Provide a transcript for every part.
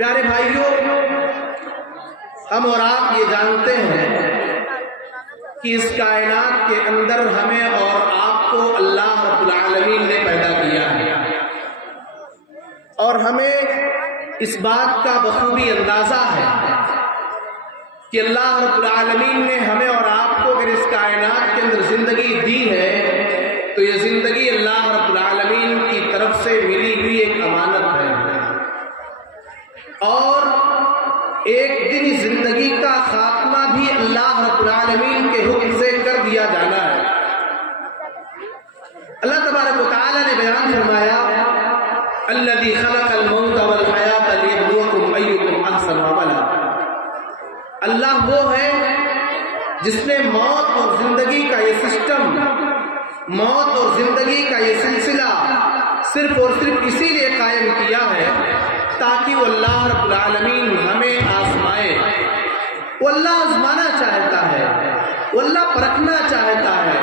پیارے بھائیوں، ہم اور آپ یہ جانتے ہیں کہ اس کائنات کے اندر ہمیں اور آپ کو اللہ رب العالمین نے پیدا کیا ہے، اور ہمیں اس بات کا بخوبی اندازہ ہے کہ اللہ رب العالمین نے ہمیں اور آپ کو اگر اس کائنات کے اندر زندگی دی ہے تو یہ زندگی اللہ رب العالمین کی طرف سے ملی ہوئی ایک امانت ہے، اور ایک دن زندگی کا خاتمہ بھی اللہ رب العالمین کے حکم سے کر دیا جانا ہے۔ اللہ تبارک و تعالی نے بیان فرمایا الذی خلق الموت والحیات لیبلوکم ایکم احسن عملا۔ اللہ وہ ہے جس نے موت اور زندگی کا یہ سسٹم، موت اور زندگی کا یہ سلسلہ صرف اور صرف اسی لیے قائم کیا ہے تاکہ وہ اللہ رب العالمین ہمیں آزمائے۔ وہ اللہ آزمانا چاہتا ہے، وہ اللہ پرکھنا چاہتا ہے،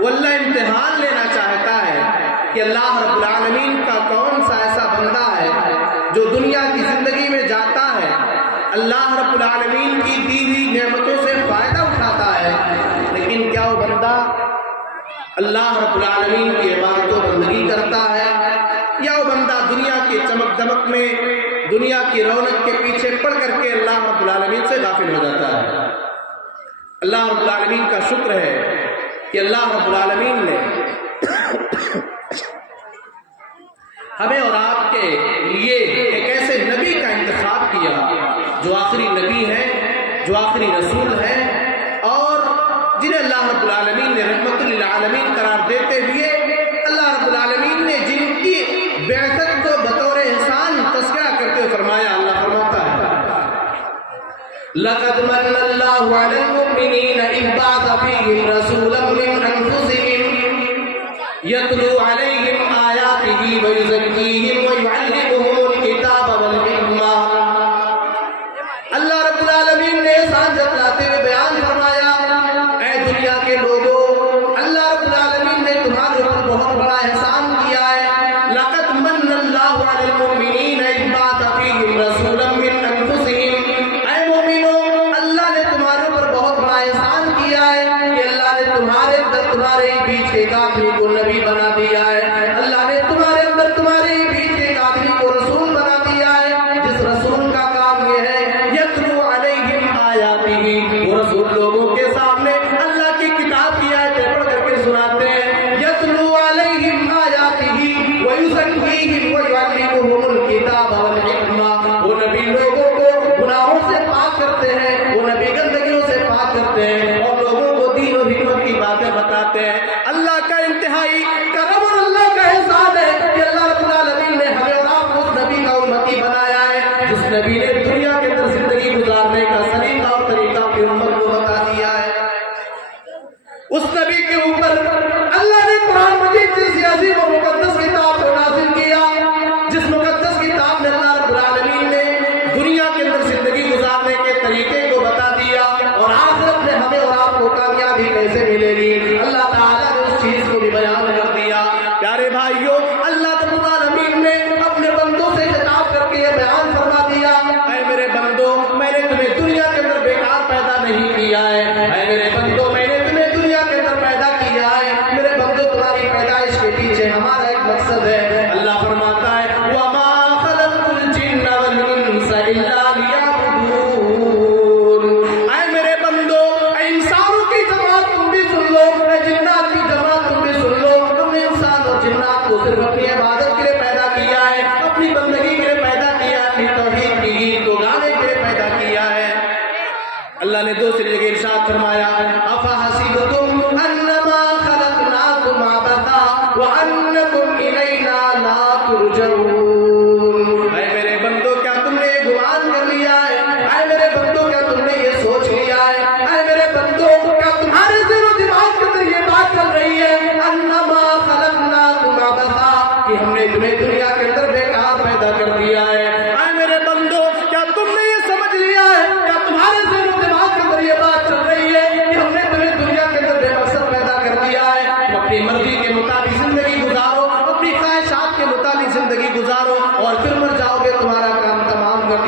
وہ اللہ امتحان لینا چاہتا ہے کہ اللہ رب العالمین کا کون سا ایسا بندہ ہے جو دنیا کی زندگی میں جاتا ہے، اللہ رب العالمین کی دی ہوئی نعمتوں سے فائدہ اٹھاتا ہے، لیکن کیا وہ بندہ اللہ رب العالمین کی عبادت و بندگی کرتا ہے، یا وہ بندہ دنیا کے چمک دمک میں، دنیا کی رونق کے پیچھے پڑ کر کے اللہ رب العالمین سے غافل ہو جاتا ہے۔ اللہ رب العالمین کا شکر ہے کہ اللہ رب العالمین نے ہمیں اور آپ کے لیے ایک ایسے نبی کا انتخاب کیا جو آخری نبی ہے، جو آخری رسول ہے، اور جنہیں اللہ رب العالمین نے رحمت للعالمین قرار دیتے ہوئے اللہ رب العالمین نے جن کی بعثت کو بطور احسان تذکرہ کرتے ہوئے فرمایا، اللہ فرماتا ہے لَقَدْ مَنَّ اللَّهُ عَلَى الْمُؤْمِنِينَ إِذْ بَعَثَ فِيهِمْ رَسُولًا مِّنْ أَنفُسِهِمْ يَتْلُو عَلَيْهِمْ آيَاتِهِ وَيُزَكِّيهِمْ وَيُعَلِّمُهُمُ الْكِتَابَ وَالْحِكْمَةَ۔ اللہ رب العالمین نے احسان جتلاتے ہوئے بیان فرمایا، اے دنیا کے لوگوں، اللہ رب العالمین نے تمہارے اوپر بہت بڑا احسان کیا ہے۔ لَقَدْ مَنَّ اللَّهُ عَلَى الْمُؤْمِنِينَ إِذْ بَعَثَ فِيهِمْ رَسُولًا مِّنْ أَنفُسِهِمْ۔ اے مومنو، اللہ نے تمہارے اوپر بہت بڑا احسان کیا ہے کہ اللہ نے تمہارے اندر تمہارے بیچ ایک آدمی کو نبی بنا دیا ہے، اللہ نے تمہارے اندر تمہارے بیچ ایک آدمی کو رسول بنا دیا ہے، جس رسول کا کام یہ ہے یتلو علیہم آیاتہ، وہ رسول لوگوں کے سامنے اللہ کی کتاب کی آیتیں پڑھ کر کے سناتے ہیں، یتلو علیہم آیاتہ ویزکیہم ویعلمہم الکتاب والحکمہ۔ وہ نبی لوگوں کو گناہوں سے پاک کرتے ہیں، وہ نبی گندگیوں سے پاک کرتے ہیں، اور لوگوں کو دین و حکمت کی باتیں بتاتے ہیں۔ اللہ کا انتہائی کرم اور اللہ کا احسان ہے کہ اللہ رب العالمین نے ہمیں اور آپ کو اس نبی کا امتی بنایا ہے، جس نبی نے دنیا کے اندر زندگی گزارنے کا سلیقہ اور طریقہ اپنی امت کو بتا دیا ہے۔ اس نبی کے اوپر اللہ نے قرآن مجید جیسی عظیم اور مقدس کتاب کو نازل کیا، جس مقدس کتاب میں اللہ رب العالمین نے دنیا کے اندر زندگی گزارنے کے طریقے کو بتا دیا، اور آخرت میں ہمیں اور آپ کو کامیابی کیسے ملے گی اللہ تعالیٰ نے اس چیز کو بھی بیان کر دیا۔ پیارے بھائیوں، اللہ رب العالمین نے اپنے بندوں سے خطاب کر کے یہ بیان فرما دیا، اے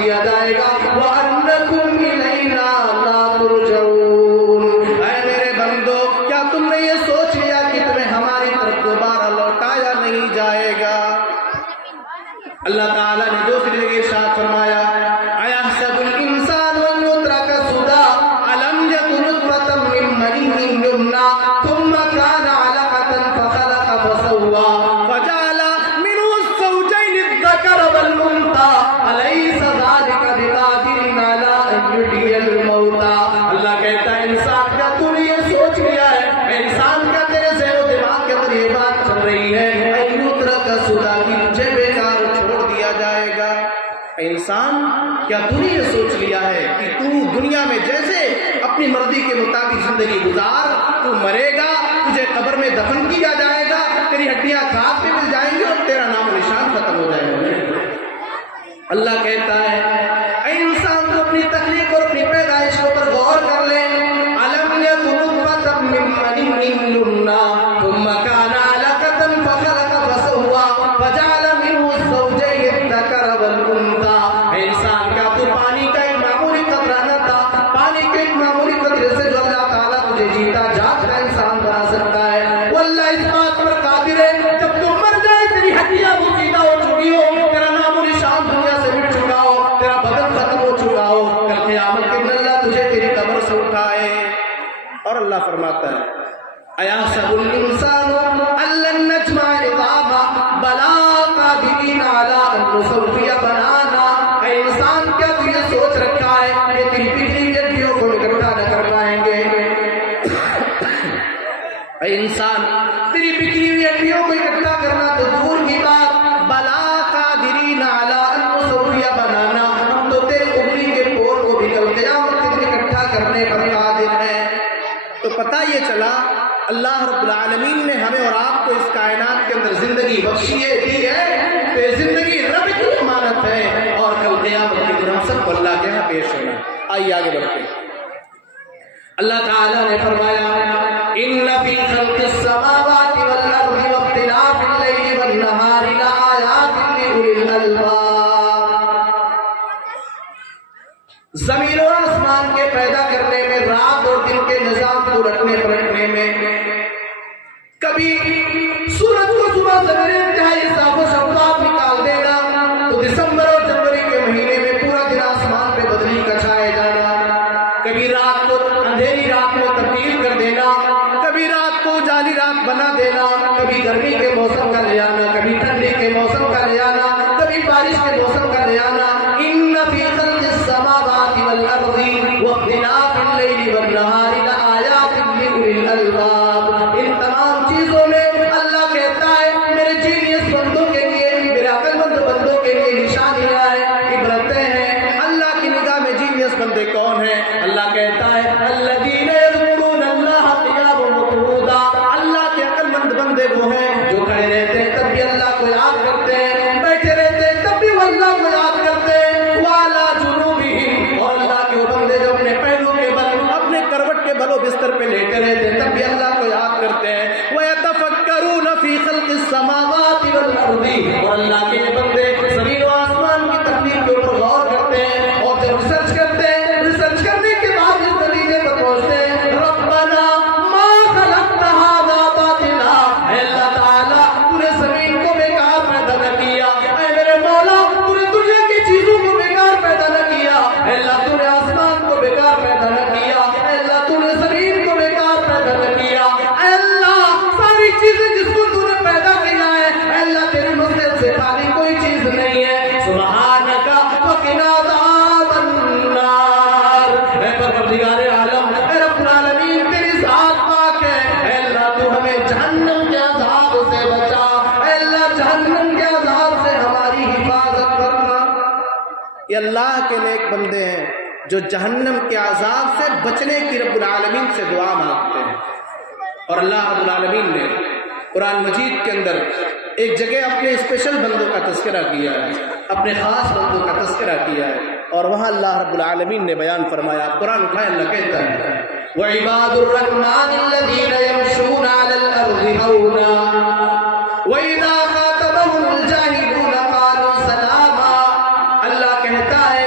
دیا جائے گا وَأَنَّكُمْ إِلَيْنَا لَا تُرْجَعُونَ۔ اے میرے بندو، کیا تم نے یہ سوچ لیا کہ تمہیں ہماری طرف دوبارہ لوٹایا نہیں جائے گا؟ اللہ تعالیٰ نے دوسری جگہ ارشاد فرمایا أَيَحْسَبُ الْإِنسَانُ أَن يُتْرَكَ سُدًى أَلَمْ يَكُ نُطْفَةً مِّن مَّنِيٍّ يُمْنَىٰ ثُمَّ كَانَ عَلَقَةً فَخَلَقَ فَسَوَّىٰ فَجَعَلَ مِنْهُ الزَّوْجَيْنِ الذَّكَرَ وَالْأُنثَىٰ أَلَيْسَ ذَلِكَ بِقَادِرٍ عَلَىٰ أَن يُحْيِيَ الْمَوْتَىٰ۔ اللہ کہتا ہے انسان کیا تو نے یہ سوچ لیا ہے، اے انسان کیا تیرے ذہن و دماغ کے اندر یہ بات چل رہی ہے أَن يُتْرَكَ سُدًى کہ مجھے بیکار چھوڑ دیا جائے گا؟ اے انسان کیا تو نے یہ سوچ لیا ہے کہ تو دنیا میں جیسے اپنی مرضی کے مطابق زندگی گزار، تو مرے گا، تجھے قبر میں دفن کیا جائے گا، تیری ہڈیاں کھاد پہ مل جائیں گی اور تیرا نام و نشان ختم ہو جائے گا؟ اللہ کہتا ہے اے انسان تو اپنی تخلیق اور اپنی پیدائش کے اوپر غور کر لے۔ أَلَمْ يَكُ نُطْفَةً مِّن مَّنِيٍّ يُمْنَىٰ ثُمَّ كَانَ عَلَقَةً فَخَلَقَ فَسَوَّىٰ فَجَعَلَ مِنْهُ الزَّوْجَيْنِ الذَّكَرَ وَالْأُنثَىٰ۔ اے انسان کیا تو پانی کا ایک معمولی قطرہ نہ تھا؟ پانی کے ایک معمولی قطرے سے جو اللہ تعالیٰ تجھے جیتا جاگتا انسان بنا سکتا ہے، وہ اللہ اس بات پر قادر ہے جب تو مر جائے تیری ہڈیاں بوسیدہ ہو چکی ہو، تیرا نام و نشان دنیا سے مٹ چکا ہو، تیرا بدن ختم ہو چکا ہو، کل قیامت کے دن اللہ تجھے تیری قبر سے اٹھائے۔ اور اللہ فرماتا ہے أَيَحْسَبُ الْإِنسَانُ أَن لَّن نَّجْمَعَ عِظَامَهُ بَلَىٰ قَادِرِينَ عَلَىٰ أَن نُّسَوِّيَ بَنَانَهُ۔ اے انسان کیا تو یہ سوچ رکھا ہے کہ تیری پچھلی ہڈیوں کو اکٹھا نہ کر پائیں گے؟ اے انسان تیری پچھلی ہوئی ہڈیوں کو اکٹھا کرنا تو دور کی بات، بَلَىٰ قَادِرِينَ عَلَىٰ أَن نُّسَوِّيَ بَنَانَهُ، ہم تو تیرے انگلی کے پور کو بھی کل قیامت کے دن اکٹھا کرنے پر قادر ہیں۔ تو پتہ یہ چلا اللہ رب العالمین نے ہمیں اور آپ کو اس کائنات کے اندر زندگی بخشی ہے، دی ہے، تو یہ زندگی رب کی امانت ہے اور کل قیامت کے دن ہم سب کو اللہ کے یہاں پیش ہونا۔ آئیے آگے بڑھتے ہیں۔ اللہ تعالیٰ نے فرمایا إِنَّ فِي خَلْقِ السَّمَاوَاتِ وَالْأَرْضِ وَاخْتِلَافِ اللَّيْلِ وَالنَّهَارِ لَآيَاتٍ لِأُولِي الْأَلْبَابِ۔ زمین اور آسمان کے پیدا کرنے میں، رات اور دن کے نظام کو رکھنے پلٹنے میں، کبھی سورج کو صبح سویرے انتہائی صاف و شفاف نکال دینا تو دسمبر اور جنوری کے مہینے میں پورا دن آسمان پہ بدلی کا چھائے جانا، کبھی رات کو اندھیری رات میں تبدیل کر دینا، کبھی رات کو اجالی رات بنا دینا، کبھی گرمی کے موسم کا لے آنا، کبھی ٹھنڈی کے موسم کا لے آنا، کبھی بارش کے موسم کا لے آنا۔ إِنَّ فِي خَلْقِ السَّمَاوَاتِ وَالْأَرْضِ وَاخْتِلَافِ اللَّيْلِ وَالنَّهَارِ لَآيَاتٍ لِأُولِي الْأَلْبَابِ۔ ان تمام چیزوں میں اللہ کہتا ہے میرے جینیس بندوں کے لیے، میرے عقل مند بندوں کے لیے نشانیاں ہیں، عبرتیں ہیں۔ اللہ کی نگاہ میں جینیس بندے کون ہیں؟ اللہ کہتا ہے الذین یذکرون اللہ قیاما وقعودا۔ اللہ کے عقل مند بندے وہ ہیں جو کھڑے رہتے ہیں تب بھی اللہ کو یاد کرتے ہیں، بیٹھے رہتے ہیں تب بھی وہ اللہ کو یاد کرتے ہیں، وعلی جنوبہم، اور اللہ کے وہ بندے جو اپنے پہلو کے بل، اپنے کروٹ کے بلو بستر پہ لیٹے رہتے ہیں تب بھی اللہ کو یاد کرتے ہیں۔ وَيَتَفَكَّرُونَ فِي خَلْقِ السَّمَاوَاتِ وَالْأَرْضِ، اور اللہ کے بندے زمین و آسمان کی تخلیق کے اوپر غور کرتے ہیں اور جب ریسرچ کرتے ہیں، ریسرچ کرنے کے بعد اس نتیجے پر پہنچتے ہیں ربنا ما خلقت هذا باطلا۔ اے اللہ تعالیٰ تو نے زمین کو بیکار پیدا نہ کیا، اے میرے مولا تو نے دنیا کی چیزوں کو بیکار پیدا نہ کیا، اے اللہ تو نے آسمان کو بیکار پیدا نہ کیا، اے اللہ تو نے زمین کو بیکار پیدا نہ کیا، اے اللہ ساری چیزیں جس کو تو نے پیدا کیا ہے، اے اللہ تیری مسجد سے خالی کوئی چیز نہیں ہے۔ سبحانک وقنا عذاب النار۔ اے پروردگار عالم، اے رب العالمین تیری ذات پاک ہے، اے اللہ تو ہمیں جہنم کے عذاب سے بچا، اے اللہ جہنم کے عذاب سے ہماری حفاظت کرنا۔ یہ اللہ کے نیک بندے ہیں جو جہنم کے عذاب سے بچنے کی رب العالمین سے دعا مانگتے ہیں۔ اور اللہ رب العالمین نے قرآن مجید کے اندر ایک جگہ اپنے اسپیشل بندوں کا تذکرہ کیا ہے، اپنے خاص بندوں کا تذکرہ کیا ہے، اور وہاں اللہ رب العالمین نے بیان فرمایا۔ قرآن اٹھائے اللہ کہتا ہے وَعِبَادُ الرَّحْمَنِ الَّذِينَ يَمْشُونَ عَلَى الْأَرْضِ هَوْنًا وَإِذَا خَاطَبَهُمُ الْجَاهِلُونَ قَالُوا سَلَامًا۔ اللہ کہتا ہے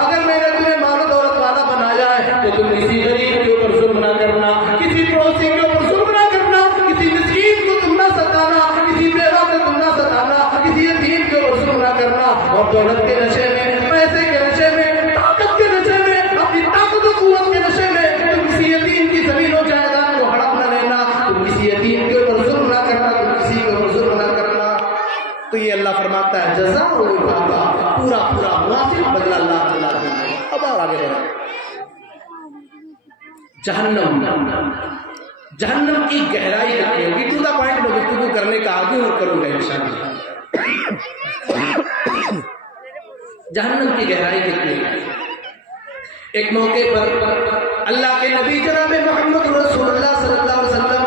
اگر میں نے تمہیں مال و دولت والا بنایا ہے تو تم کسی غریب کے اوپر ظلم نہ کرنا، کسی پڑوسی کے اوپر ظلم نہ کرنا، کسی مسکین کو تم نہ ستانا، کسی بیوہ کو تم نہ ستانا، کسی یتیم کے اوپر ظلم نہ کرنا، اور دولت کے نشے میں، پیسے کے نشے میں، طاقت کے نشے میں، اپنی طاقت و قوت کے نشے میں تم کسی یتیم کی زمین و جائیداد کو ہڑپ نہ لینا، تم کسی یتیم کے اوپر ظلم نہ کرنا، تم کسی کے اوپر ظلم نہ کرنا۔ تو یہ اللہ فرماتا ہے جزاء پورا پورا مناسب بدلہ اللہ تعالیٰ دیتا ہے۔ اب اور آگے بڑھیں۔ جہنم کی گہرائی کتنی ہوگی؟ ٹو دا پوائنٹ میں گفتگو کرنے کا آگے اور کروں گا انشاءاللہ۔ جہنم کی گہرائی کتنی ہے؟ ایک موقع پر اللہ کے نبی جناب محمد رسول اللہ صلی اللہ علیہ وسلم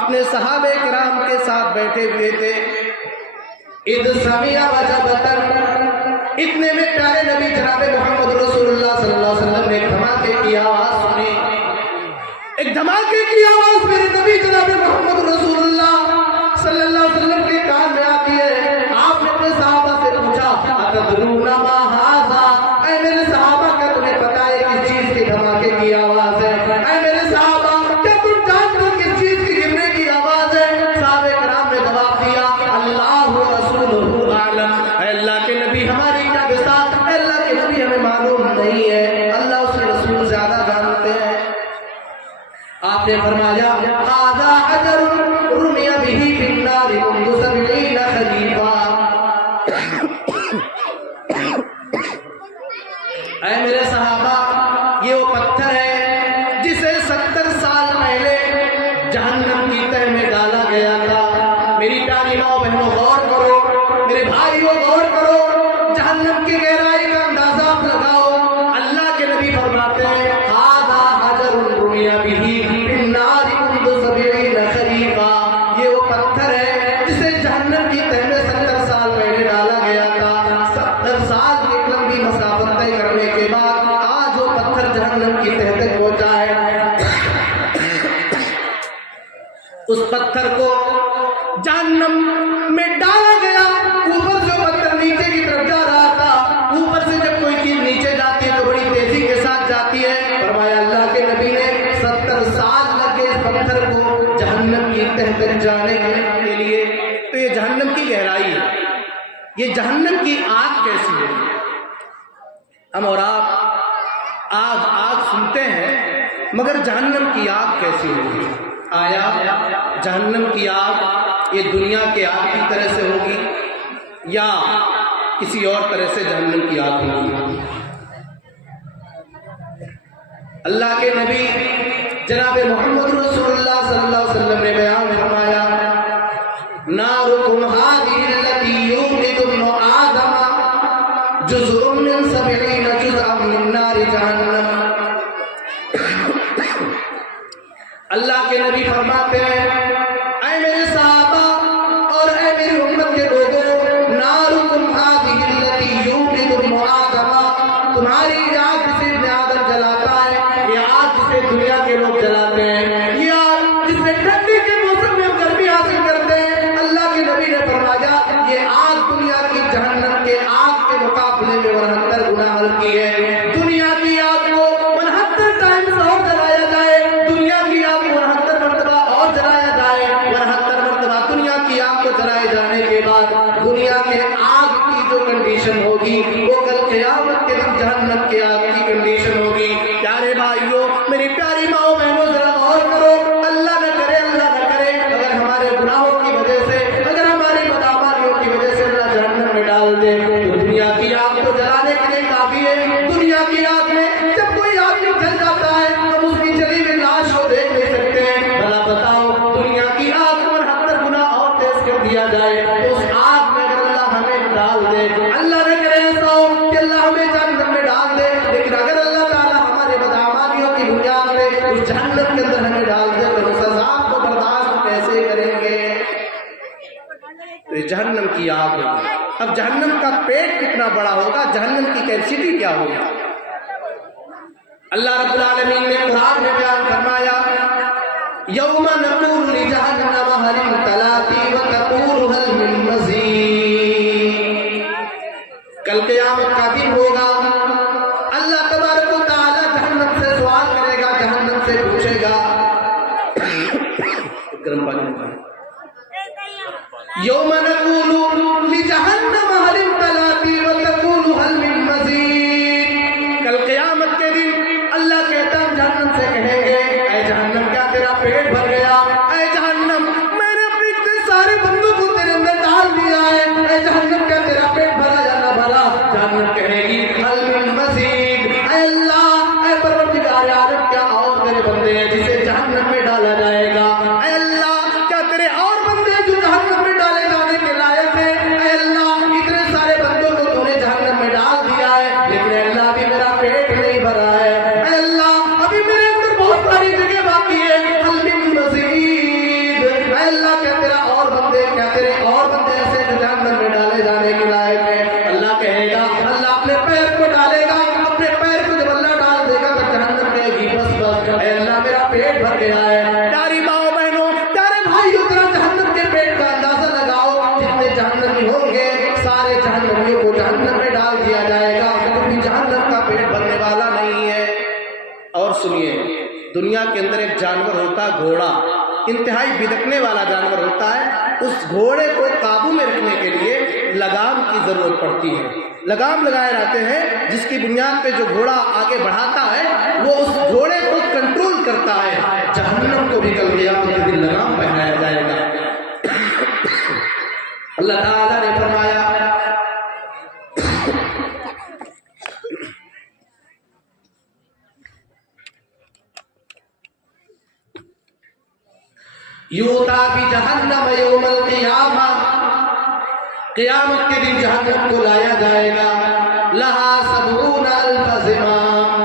اپنے صحابہ کرام کے ساتھ بیٹھے ہوئے تھے۔ اذ سمع وجبتن، اتنے میں پیارے نبی جناب محمد رسول اللہ صلی اللہ علیہ وسلم نے ایک دھماکے کی آواز سنی۔ ایک دھماکے کی آواز میرے نبی جناب محمد رسول اللہ صلی اللہ علیہ وسلم کے کان میں آتی ہے۔ آپ نے اپنے صحابہ سے پوچھا اتدرون ما ھذا، اے میرے صحابہ کیا تمہیں پتا ہے کس چیز کے دھماکے کی آواز ہے؟ اے میرے صحابہ کیا تم جانتے ہو کس چیز کی گرنے کی آواز ہے؟ صحابہ کرام نے جواب دیا اللہ و رسولہ اعلم، اے اللہ کے نبی ہماری کیا بساط، اے اللہ کے نبی ہمیں معلوم نہیں ہے، اللہ اس کے رسول زیادہ جانتے ہیں۔ آپ نے فرمایا ھذا حجر رمی بہ فی النار منذ 70 خریفا، اے میرے صحابہ یہ وہ پتھر ہے جسے 70 سال پہلے جہنم کی تہ میں ڈالا گیا تھا۔ میری پیاری ماں بہنوں غور کرو، میرے بھائیوں غور کرو، جہنم کی گہرائی کا اندازہ آپ لگاؤ۔ اللہ کے نبی فرماتے ہیں ھذا حجر رمی بہ فی النار منذ 70 خریفا، یہ وہ پتھر ہے جسے جہنم کی تہ میں 70 سال پہلے ڈالا گیا تھا۔ 70 سال کی لمبی مسافت طے کرنے کے بعد آج وہ پتھر جہنم کی تہ تک پہنچا ہے۔ اس پتھر کو جہنم میں ڈالا گیا، اوپر سے پتھر نیچے کی طرف جا رہا تھا۔ اوپر سے جب کوئی چیز نیچے جاتی ہے تو بڑی تیزی کے ساتھ جاتی ہے۔ فرمایا اللہ کے نبی نے 70 سال لگے اس پتھر کو جہنم کی تہ تک جانے کے لیے۔ تو یہ جہنم کی گہرائی ہے، یہ جہنم کی آگ کیسی ہے؟ ہم اور آپ آگ سنتے ہیں، مگر جہنم کی آگ کیسی ہوگی؟ آیا جہنم کی آگ یہ دنیا کی آگ کی طرح سے ہوگی یا کسی اور طرح سے جہنم کی آگ ہوگی؟ اللہ کے نبی جناب محمد رسول اللہ صلی اللہ علیہ وسلم نے بیان فرمایا نارکم ھذہ التی یوقد ابن آدم جزء من 70 جزءا من نار جہنم۔ اللہ کے نبی فرماتے ہیں اے میرے صحابہ اور اے میری امت کے لوگوں، نارکم ھذہ التی یوقد ابن آدم، تمہاری آگ جسے ابن آدم جلاتا ہے، یہ آگ جسے دنیا کے لوگ جلاتے ہیں، یہ آگ جس میں ٹھنڈی کے موسم میں گرمی حاصل کرتے ہیں، اللہ کے نبی نے فرمایا یہ آگ دنیا کی جہنم کے آگ کے مقابلے میں 69 گنا ہلکی ہے۔ دنیا کی آگ کو 69 ٹائمز اور جلایا جائے، دنیا کی آگ کو 69 مرتبہ اور جلایا جائے، 69 مرتبہ دنیا کی آگ کو جلائے جانے کے بعد دنیا کے آگ کی جو کنڈیشن ہوگی وہ کل قیامت کے دن جہنم کے آگ کی کنڈیشن ہوگی۔ پیارے بھائیوں، میری پیاری ماؤں بہنوں، ذرا غور کرو، اللہ نہ کرے اگر ہمارے گناہوں کی وجہ سے، اگر ہماری بدعمالیوں کی وجہ سے اللہ جہنم میں ڈال دے تو دنیا کی آگ کو جلانے کے لیے کافی ہے۔ دنیا کی آگ میں جب کوئی آدمی جل جاتا ہے ہم اس کی جلی ہوئی لاش کو دیکھ نہیں سکتے ہیں، بھلا بتاؤ دنیا کی آگ کو 69 گنا اور تیز کر دیا جائے تو اس آگ میں اگر اللہ ہمیں ڈال دے، اللہ نہ کرے ایسا ہو کہ اللہ ہمیں جہنم میں ڈال دے، لیکن اگر اللہ تعالیٰ ہمارے بدعمالیوں کی بنیاد پہ اس جہنم کے اندر ہمیں ڈال دے تو اس عذاب کو برداشت کیسے کریں گے؟ تو یہ جہنم کی آگ ہے۔ اب جہنم کا پیٹ کتنا بڑا ہوگا، جہنم کی کیپیسٹی کیا ہوگی؟ اللہ رب العالمین نے قرآن میں بیان فرمایا یوم نقول لجہنم هل امتلأت وتقول هل من مزید، کل قیامت کا دن یوم نقول لجہنم هل امتلأت وتقول هل من مزید. کل قیامت کے دن اللہ کہتا ہے جہنم سے کہیں گے اے جہنم کیا تیرا پیٹ بھر گیا؟ اے جہنم میں نے اپنے اتنے سارے بندوں کو تیرے اندر ڈال دیا ہے. اے جہنم کیا تیرا پیٹ بھرا یا نہ بھرا؟ جہنم کہے گی هل من مزید. اے اللہ اے پروردگار عالم کیا اور تیرے بندے ہیں جسے جہنم میں ڈالا جائے گا؟ اے اللہ کیا تیرے اور بندے جو جہنم میں ڈالے جانے کے لائق ہیں؟ اے اللہ اتنے سارے بندوں کو تو نے جہنم میں ڈال دیا ہے لیکن اے اللہ ابھی میرا پیٹ نہیں بھرا ہے. اے اللہ ابھی میرے اندر بہت ساری جگہ باقی ہے. هل من مزید. اے اللہ کیا تیرا اور بندے کیا تیرے اور بندے ایسے جو جہنم میں ڈالے جانے کے لائق ہیں؟ اللہ کہے گا اللہ اپنے پیر کو ڈالے گا. اپنے پیر کو جب اللہ ڈال دے گا تو جہنم کہے گی بس بس اے اللہ میرا پیٹ بھر گیا ہے. پیاری ماؤں بہنوں پیارے بھائیوں ذرا جہنم کے پیٹ کا اندازہ لگاؤ. جتنے جہنمی ہوں گے سارے جہنمیوں کو جہنم میں ڈال دیا جائے گا. کبھی جہنم کا پیٹ بھرنے والا نہیں ہے. اور سنیے دنیا کے اندر ایک جانور ہوتا ہے گھوڑا. انتہائی بدکنے والا جانور ہوتا ہے. اس گھوڑے کو قابو میں رکھنے کے لیے لگام کی ضرورت پڑتی ہے. لگام لگائے رہتے ہیں جس کی بنیاد پہ جو گھوڑا آگے بڑھاتا ہے وہ اس گھوڑے کو کنٹرول کرتا ہے. جہنم کو بھی کل قیامت کے دن لگام پہنایا جائے گا. اللہ تعالیٰ نے فرمایا یوتا بھی جہنم یوم القیامہ. قیامت کے دن جہنم کو لایا جائے گا. لہا 70,000 زمام.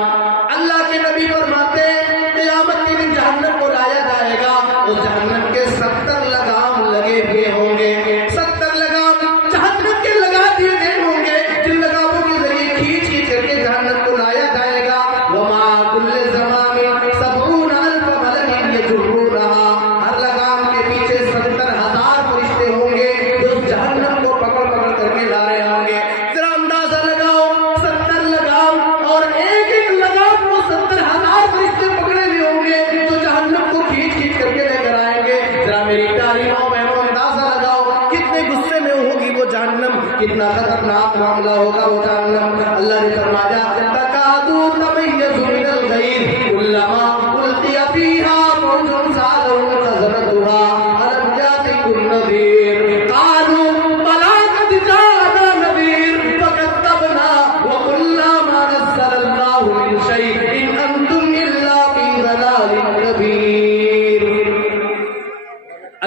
اللہ کے نبی فرماتے ہیں قیامت کے دن جہنم کو لایا جائے گا. اس جہنم کے 70 لگام لگے ہوئے ہوں گے. 70 لگام جہنم کے لگا دیے گئے ہوں گے جن لگاموں کے ذریعے کھینچ کھینچ کر کے جہنم کو لایا جائے گا. وما کل زمام 70,000 ملک یجرونہا. ہر لگام کے پیچھے 70,000 فرشتے ہوں گے جو جہنم کو پکڑ پکڑ کر کے لا رہے ہوں گے. ذرا اندازہ لگاؤ 70 لگام اور ایک ایک لگام کو 70,000 فرشتے پکڑے ہوئے ہوں گے جو جہنم کو کھینچ کھینچ کر کے لے کر آئیں گے. ذرا میری پیاری ماؤں بہنوں اندازہ لگاؤ کتنے غصے میں ہوگی وہ جہنم. کتنا خطرناک معاملہ ہوگا وہ جہنم. اللہ نے فرمایا تکادو تمیز من الغیظ کلما القی فیہا فوج سألهم خزنتها الم یأتکم نذیر قالوا بلی قد جاءنا نذیر فکذبنا وقلنا ما نزل اللہ من شیء ان انتم الا فی ضلال کبیر.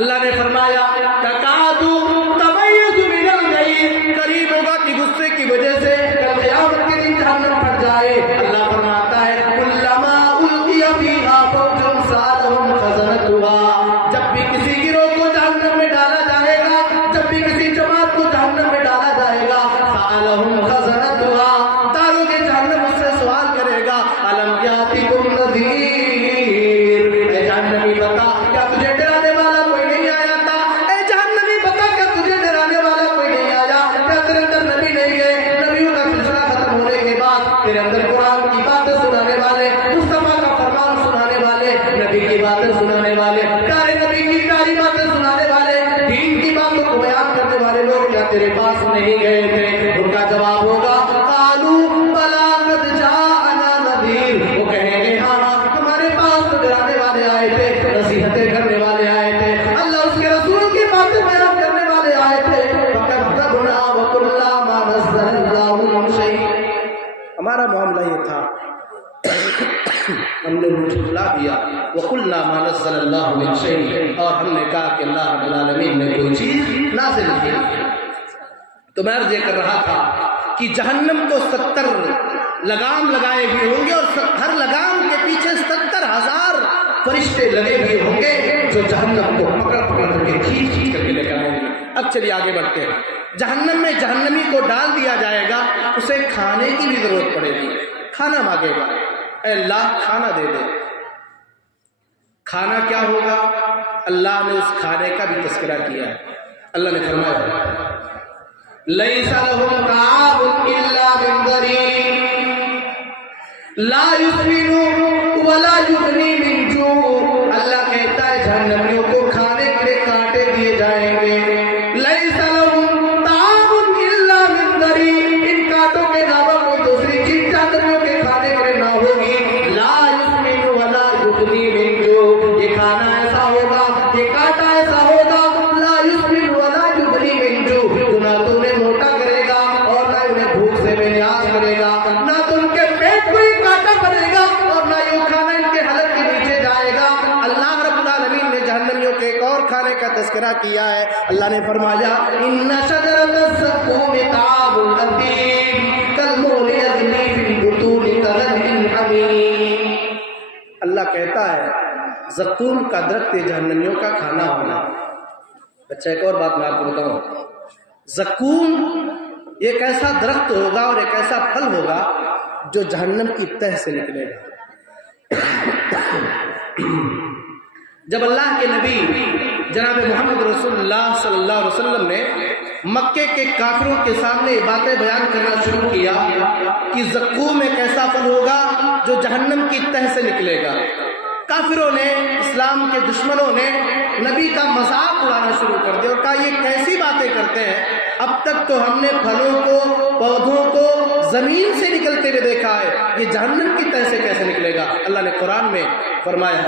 اللہ نے فرمایا تکادو تمیز من الغیظ. قریب ہوگا کہ غصے کی وجہ سے کل قیامت کے دن جہنم پھٹ جائے. اللہ فرماتا ہے کلما القی فیہا فوج سألهم خزنتها. جب بھی کسی گروہ کو جہنم میں ڈالا جائے گا جب بھی کسی جماعت کو جہنم میں ڈالا جائے گا سألهم خزنتها داروں کے جہنم اس سے سوال کرے گا الم یأتکم نذیر. اے جہنمی بتا کیا تجھے ڈرانے والا کوئی نہیں آیا تھا؟ اے جہنمی بتا کیا تجھے ڈرانے والا کوئی نہیں آیا؟ کیا تیرے اندر نبی نہیں گئے؟ نبیوں کا سلسلہ ختم ہونے کے بعد تیرے اندر قرآن کی باتیں سنانے والے مصطفیٰ کا فرمان سنانے والے نبی کی باتیں سنانے والے پیارے نبی کی پیاری باتیں سنانے والے دین کی باتوں کو بیان کرنے والے لوگ کیا تیرے پاس نہیں گئے تھے؟ ان کا جواب ہوگا قالوا بلی قد جاءنا نذیر. وہ کہیں گے ہاں ہمارے پاس تو ڈرانے والے آئے تھے نصیحتیں کرنے والے آئے تھے اللہ اس کے رسول کی باتیں بیان کرنے والے آئے تھے. فکذبنا وقلنا ما نزل اللہ من شیء. ہمارا معاملہ یہ تھا ہم نے جھٹلا دیا وقلنا ما نزل اللہ من شیء. اور ہم نے کہا کہ اللہ رب العالمین نے کوئی چیز نازل نہیں کی. تو میں عرض یہ کر رہا تھا کہ جہنم کو 70 لگام لگائے ہوئے ہوں گے اور ہر لگام کے پیچھے 70,000 فرشتے لگے ہوئے ہوں گے جو جہنم کو پکڑ پکڑ کر کے کھینچ کھینچ کر کے لے کر آئیں گے. اب چلیے آگے بڑھتے ہیں. جہنم میں جہنمی کو ڈال دیا جائے گا. اسے کھانے کی بھی ضرورت پڑے گی. کھانا مانگے گا اے اللہ کھانا دے دے. کھانا کیا ہوگا؟ اللہ نے اس کھانے کا بھی تذکرہ کیا ہے. اللہ نے فرمایا لیس لهم طعام الا من ضریع لا یسمن ولا یغنی من جوع. اللہ کہتا ہے جہنمیوں کو کھانے تذکرہ کیا ہے. اللہ نے فرمایا ان شجرۃ الزقوم طعام اثیم کالمہل یغلی فی البطون کغلی الحمیم. اللہ کہتا ہے زقوم کا درخت جہنمیوں کا کھانا ہونا. اچھا ایک اور بات میں آپ کو بتاؤں. زقوم ایک ایسا درخت ہوگا اور ایک ایسا پھل ہوگا جو جہنم کی تہ سے نکلے گا. جب اللہ کے نبی جناب محمد رسول اللہ صلی اللہ علیہ وسلم نے مکے کے کافروں کے سامنے یہ باتیں بیان کرنا شروع کیا کہ زقوم ایک ایسا پھل ہوگا جو جہنم کی تہ سے نکلے گا، کافروں نے، اسلام کے دشمنوں نے نبی کا مذاق اڑانا شروع کر دیا اور کہا یہ کیسی باتیں کرتے ہیں، اب تک تو ہم نے پھلوں کو، پودوں کو زمین سے نکلتے ہوئے دیکھا ہے، یہ جہنم کی تہ سے کیسے نکلے گا؟ اللہ نے قرآن میں فرمایا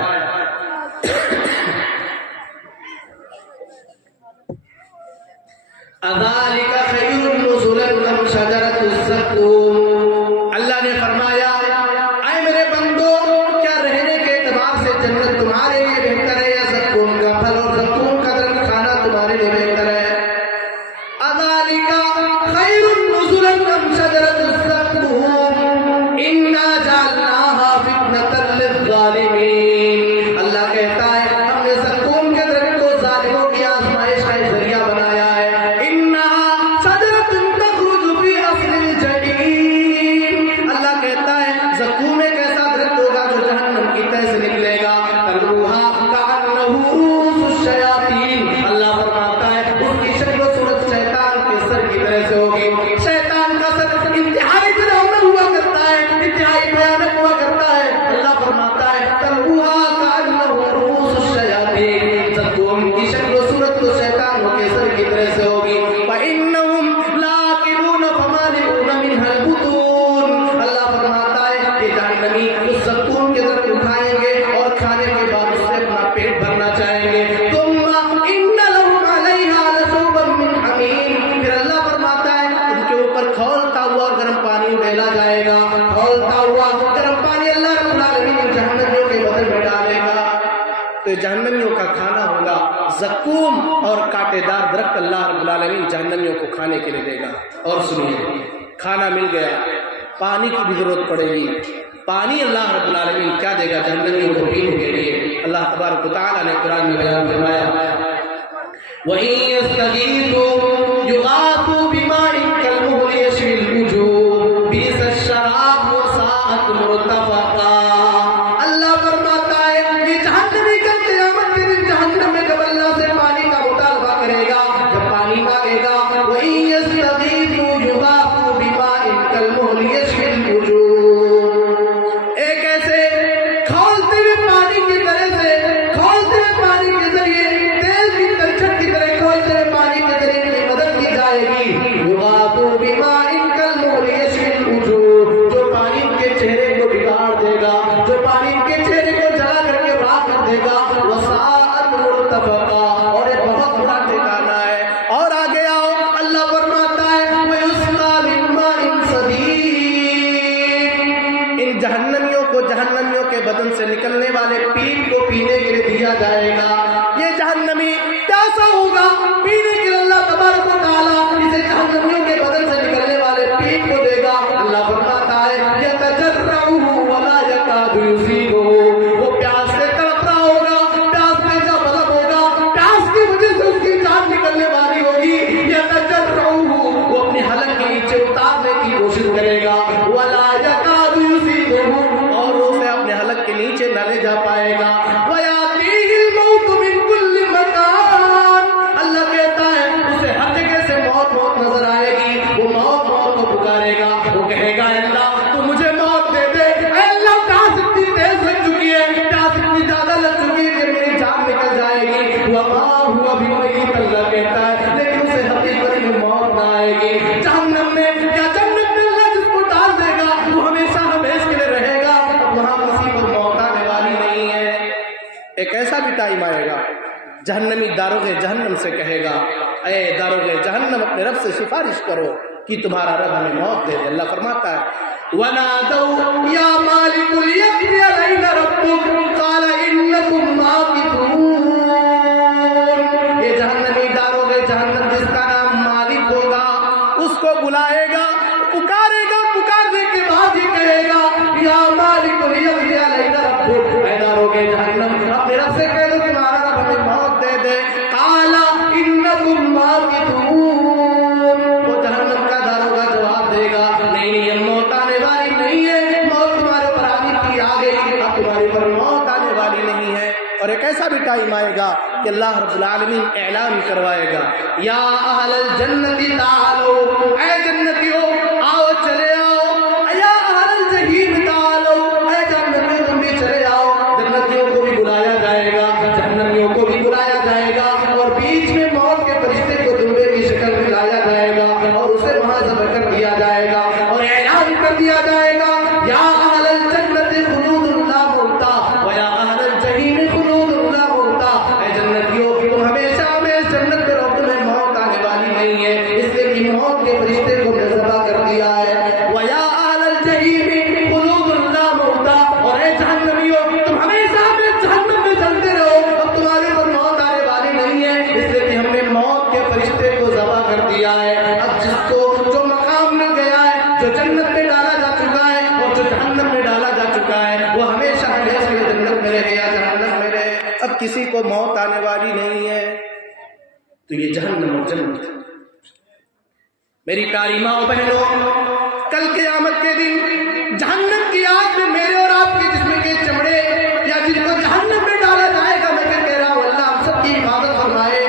اذالک خیر نزلا ام شجرۃ الزقوم. اللہ نے فرمایا اے میرے بندو، کیا رہنے کے اعتبار سے جنت تمہارے لیے بہتر ہے یا زقوم کا پھل اور زقوم کا درخت کھانا تمہارے لیے بہتر ہے؟ اذالک خیر نزلا ام شجرۃ الزقوم انا جعلناها فتنۃ للظالمین. اللہ کہتا ہے ہم نے زقوم کے درخت کو ظالموں کی آزمائش کا ذریعہ بنایا ہے. جہنمیوں کا کھانا ہوگا زقوم اور کانٹے دار درخت اللہ رب العالمین جہنمیوں کو کھانے کے لیے دے گا. اور سنیے، کھانا مل گیا، پانی کی بھی ضرورت پڑے گی. پانی اللہ رب العالمین کیا دے گا جہنمیوں کو پینے کے لیے؟ اللہ تبارک و تعالیٰ نے قرآن میں بیان فرمایا وَإِن يَسْتَغِيثُوا يُغَاثُوا بِمَاءٍ كَالْمُهْلِ يَشْوِي الْوُجُوهَ بِئْسَ الشَّرَابُ وَسَاءَتْ مُرْتَفَقًا. جہنمیوں کے بدن سے نکلنے والے پیپ کو پینے کے لیے دیا جائے گا. یہ جہنمی پیاسا ہوگا، پینے کے لیے اللہ تبارک و تعالیٰ اسے جہنمیوں کے بدن سے نکلنے والے پیپ کو دے گا. اللہ فرماتا ہے یتجرعہ ولا یکاد یصیبہ، وہ پیاس سے تڑپ رہا ہوگا، پیاس میں جب طلب ہوگا، پیاس کی وجہ سے اس کی جان نکلنے والی ہوگی. یتجرعہ، وہ اپنے حلق کے نیچے اتارنے کی کوشش کرے گا. ولا یکاد یصیبہ، کے نیچے نہ لے جا پائے گا. وَيَأْتِيهِ الْمَوْتُ مِنْ كُلِّ مَكَانٍ، اللہ کہتا ہے اسے ہر جگہ سے موت نظر آئے گی. وہ موت کو پکارے گا، وہ کہے گا اللہ تو مجھے موت دے دے. اے اللہ پیاس اتنی تیز لگ چکی ہے، پیاس اتنی زیادہ لگ چکی ہے کہ میری جان نکل جائے گی. وَمَا هُوَ بِمَيِّتٍ، اللہ کہتا ہے لیکن اسے حقیقت میں موت نہ آئے گی. جہنم میں یا جنت میں اللہ جس کو ڈال دے گا وہ ہمیشہ ہمیش کے لیے رہے گا، وہاں کسی کو موت آنے والی نہیں ہے. ایک ایسا بھی ٹائم آئے گا جہنمی داروغ جہنم سے کہے گا اے داروغ جہنم اپنے رب سے سفارش کرو کہ تمہارا رب ہمیں موت دے دے. اللہ فرماتا ہے وَنَادَوْا يَا مَالِكُ لِيَقْضِيَ عَلَيْنَا رَبُّكَ قَالَ إِنَّكُمْ مَاكِثُونَ. یہ ایک ایسا بھی ٹائم آئے گا کہ اللہ رب العالمین اعلان کروائے گا، یا اہل الجنت تعالو، اے جنتیوں آؤ چلے آؤ، یا اہل الجحیم تعالو، اے جہنمیوں تم بھی چلے آؤ۔ جنتیوں کو بھی بلایا جائے گا، جہنمیوں کو بھی بلایا جائے گا، اور بیچ میں موت کے فرشتے کو دمبے کی شکل میں لایا جائے گا اور اسے وہاں ذبح کر دیا جائے گا اور اعلان کر دیا جائے گا، یا اہل الجنت خلود لا موتا و یا اہل الجحیم خلود لا موتا۔ اے جنتیوں تم ہمیشہ ہمیشہ جنت میں رہو، تمہیں موت آنے والی نہیں ہے، اس لیے کہ موت کے فرشتے کو میں ذبح کر دیا ہے۔ و یا اہل الجحیم خلود لا موتا، اور اے جہنمیوں تم ہمیشہ ہمیشہ جہنم میں جلتے رہو، اب تمہارے پر موت آنے والی نہیں ہے، اس لیے کہ ہم نے موت کے فرشتے کو ذبح کر دیا ہے۔ اب جس کو جو مقام مل گیا ہے، جو جنت میں ڈالا جا چکا ہے اور جو جہنم میں ڈالا جا چکا ہے، وہ ہمیشہ ہمیشہ جنت میں رہے یا جہنم میں رہے، اب کسی کو موت آنے والی نہیں ہے۔ تو یہ جہنم اور جنت، میری پیاری ماں و بہنوں، کل قیامت کے دن جہنم کی آگ میں میرے اور آپ کے جسم کے چمڑے یا جن کو جہنم میں ڈالا جائے گا، میں کہہ رہا ہوں اللہ ہم سب کی حفاظت فرمائے،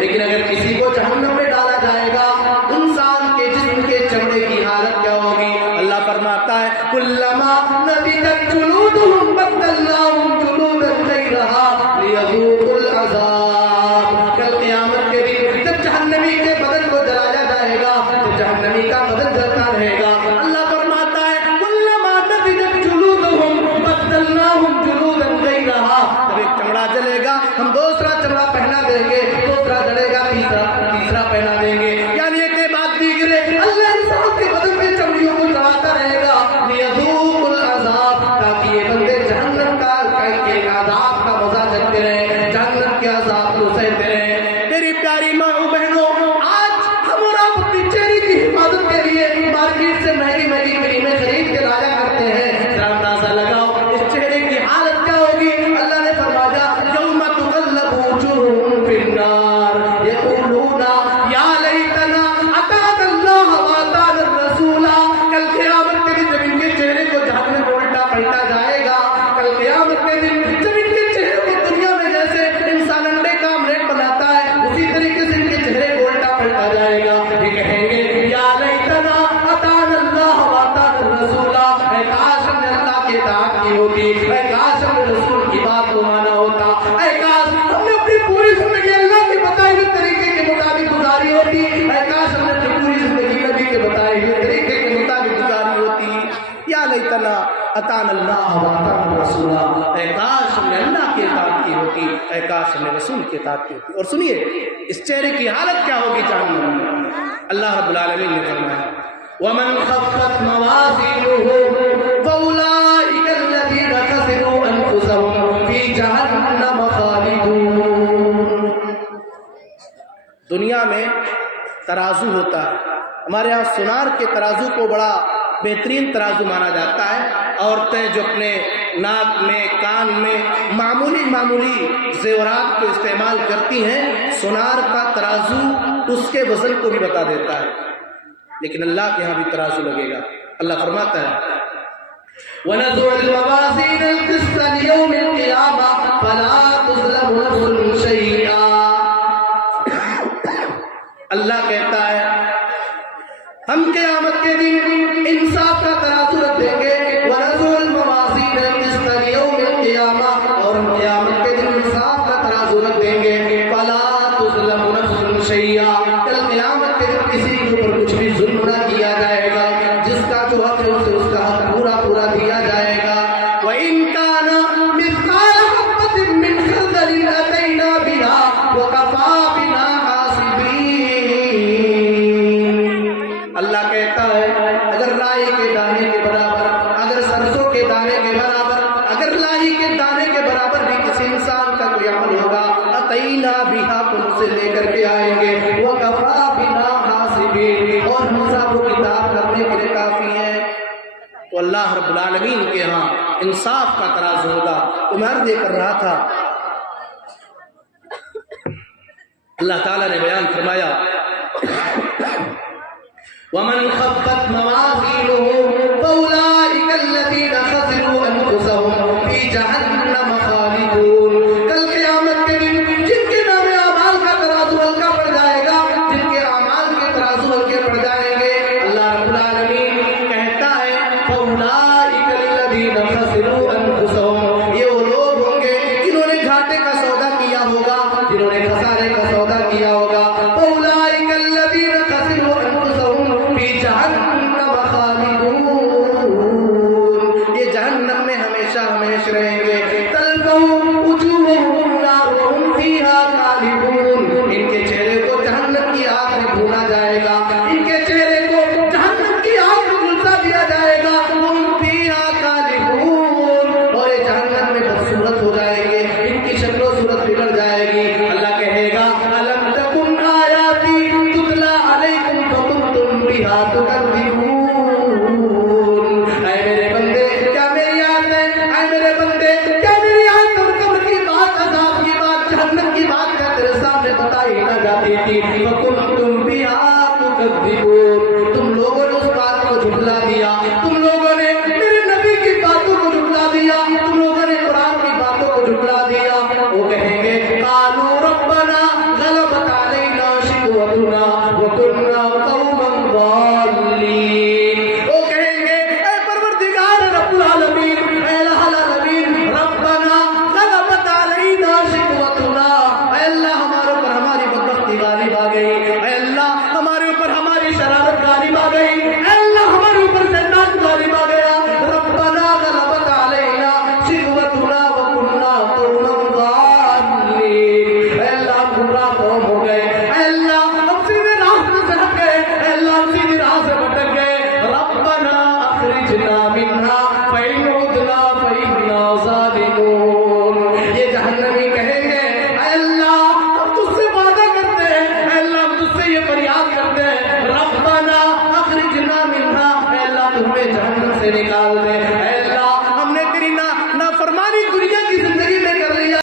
لیکن اگر کسی کو جہنم میں ڈالا جائے گا، انسان کے جسم کے چمڑے کی حالت کیا ہوگی؟ اللہ فرماتا ہے کلما نضجت جلودہم بدلناہم جلودا غیرہا لیذوقوا العذاب۔ کل قیامت کے دن جب جہنمی کے بدن کو جلایا جائے گا تو جہنمی کا بدن جلتا رہے گا، اللہ فرماتا ہے کلما نضجت جلودہم بدلناہم جلودا غیرہا، جب ایک چمڑا جلے گا ہم دوسرا چمڑا پہنا دیں گے، دوسرا جلے گا تیسرا پہنا دیں گے، یعنی ایک کے بعد دیگرے اللہ انسان کے بدن میں چمڑیوں کو چڑھاتا رہے گا لیذوقوا العذاب، تاکہ یہ بندے جہنم کا ایک عذاب کا مزہ لیتے رہے، جہنم کے عذاب کو سہتے رہے۔ میری پیاری ماں و بہنوں، آج ہم اور آپ اپنی چہرے کی حفاظت کے لیے مارکیٹ سے مہنگی مہنگی کریمیں خرید کے لایا کرتے ہیں، ذرا اندازہ لگاؤ اس چہرے کی حالت کیا ہوگی۔ اللہ نے فرمایا یوم تقلب وجوہہم فی النار یقولون یا لیتنا اطعنا اللہ واطعنا الرسول۔ کل قیامت کے دن جب ان کے چہرے کو جہنم میں الٹا پلٹا جائے گا، کل قیامت کے دن جب ان کے چہرے کو دنیا میں جیسے انسان انڈے کا آملیٹ بناتا ہے اسی طریقے سے ان کے چہرے کو الٹا پلٹا جائے گا، یہ کہیں گے یا لیتنا اطعنا اللہ واطعنا الرسول، اے کاش ہم نے اللہ کی اطاعت کی ہوتی، اے کاش ہم نے رسول کی بات کو مانا ہوتا، اے کاش ہم نے اپنی پوری زندگی اللہ کے بتائے ہوئے طریقے کے مطابق گزاری ہوتی، اے کاش ہم نے اپنی پوری زندگی نبی کے بتائے ہوئے طریقے کے مطابق گزاری ہوتی، یا لیتنا اطعنا اللہ واطعنا الرسول، اے کاش ہم نے اللہ کی اطاعت کی ہوتی، اے کاش ہم نے رسول کی اطاعت کی ہوتی۔ اور سنیے اس چہرے کی حالت کیا ہوگی جہنم میں۔ اللہ رب العالمین نے فرمایا وَمَنْ خَفَّتْ مَوَازِينُهُ فَأُولَٰئِكَ الَّذِينَ خَسِرُوا أَنفُسَهُمْ فِي جَهَنَّمَ خَالِدُونَ۔ دنیا میں ترازو ہوتا ہے، ہمارے ہاں سونار کے ترازو کو بڑا بہترین ترازو مانا جاتا ہے، عورتیں جو اپنے ناک میں کان میں معمولی زیورات کو استعمال کرتی ہیں، سونار کا ترازو اس کے وزن کو بھی بتا دیتا ہے، لیکن اللہ کے ہاں بھی ترازو لگے گا۔ اللہ فرماتا ہے وَنَضَعُ الْمَوَازِينَ الْقِسْطَ لِيَوْمِ الْقِيَامَةِ فَلَا تُظْلَمُ نَفْسٌ شَيْئًا۔ اللہ کہتا ہے ہم قیامت کے دن انصاف کا ترازو رکھ دیں گے، وَنَضَعُ الْمَوَازِينَ الْقِسْطَ لِيَوْمِ الْقِيَامَةِ، اور ہم قیامت کے دن انصاف کا ترازو رکھ دیں گے، فَلَا تُظْلَمُ نَفْسٌ شَيْئًا، کل قیامت کے دن کسی کے اوپر کچھ بھی ظلم نہ کیا جائے گا، جس کا جو حق ہے اسے اس کا حق پورا دیا جائے گا۔ وَإِن كَانَ مِثْقَالَ حَبَّةٍ مِّنْ خَرْدَلٍ أَتَيْنَا بِهَا وَكَفَىٰ بِنَا حَاسِبِينَ۔ اللہ کہتا ہے اگر رائی کے دانے کے برابر، اگر سرسوں کے دانے کے برابر، اگر لائی کے دانے کے برابر بھی کسی انسان کا کوئی عمل ہوگا، اتینا بہا، تم اسے لے کر کے آئیں گے، وکفا بنا حاسبین، اور ہم حساب و کتاب کرنے کے لیے کافی ہیں۔ تو اللہ رب العالمین کے ہاں انصاف کا ترازو ہوگا۔ تو میں عرض یہ کر رہا تھا اللہ تعالیٰ نے بیان فرمایا وَمَنْ خَفَّتْ مَوَازِينُهُ فَأُولَٰئِكَ الَّذِينَ خَسِرُوا أَنفُسَهُمْ فِي جَهَنَّمَ خَالِدُونَ۔ کل الذین خسروا انفسهم، یہ وہ لوگ ہوں گے جنہوں نے گھاٹے کا سودا کیا ہوگا، جنہوں نے خسارے کا سودا کیا ہوگا. فاولئک الذین خسروا انفسهم فی جہنم خالدون، یہ جہنم میں ہمیشہ ہمیشہ رہیں گے. تلفح وجوہهم النار وهم فیہا خالدون، ان کے چہرے کو جہنم کی آگ میں بھونا جائے گا، ان کے چہرے کو جہنم کی آگ میں جلتا دیا جائے گا. ہم فیہا خالدون، اور یہ جہنم میں بدصورت ہو جائیں گے، ان کی شکل و صورت بگڑ جائے گی. اللہ کہے گا الم تکن آیاتی تتلی علیکم فکنتم بہا تکذبون. اے میرے بندے کیا میری آیتیں، اے میرے بندے کیا میری آیتیں قبر کی بات، عذاب کی بات، جہنم کی بات کیا تیرے سامنے بتائی نہ جاتی تھی؟ فکنتم بہا تکذبون، تم لوگوں نے اس بات کو جھٹلا دیا، تم لوگوں نے میرے نبی کی باتوں کو جھٹلا دیا، تم لوگوں نے قرآن کی باتوں کو جھٹلا دیا. وہ کہیں گے قالوا ربنا غلبت علینا شقوتنا وکنا قوما ضالین. وہ کہیں گے اے پروردگار رب العالمین، اے الہ العالمین، ربنا غلبت علینا شقوتنا، اے اللہ ہمارے اوپر ہماری بدبختی غالب آ گئی، اے اللہ ہمارے اوپر ہماری شرارت غالب آ گئی، اے اللہ ہمارے اوپر شیطان غالب آ گیا. ربنا غلبت علینا شقوتنا وکنا قوما ضالین، اے اللہ ہم گمراہ قوم ہو گئے، اے اللہ ہم سیدھے راستے سے ہٹ گئے، اے اللہ ہم سیدھی راہ سے بھٹک گئے. ربنا اخرجنا منہا فإن عدنا فإنا ظالمون. یہ جہنمی کہیں گے اے اللہ ہم تجھ سے وعدہ کرتے ہیں، اے اللہ ہم تجھ سے یہ فریاد کرتے ہیں، ربنا اخرجنا منہا، اے اللہ تو ہمیں جہنم سے نکال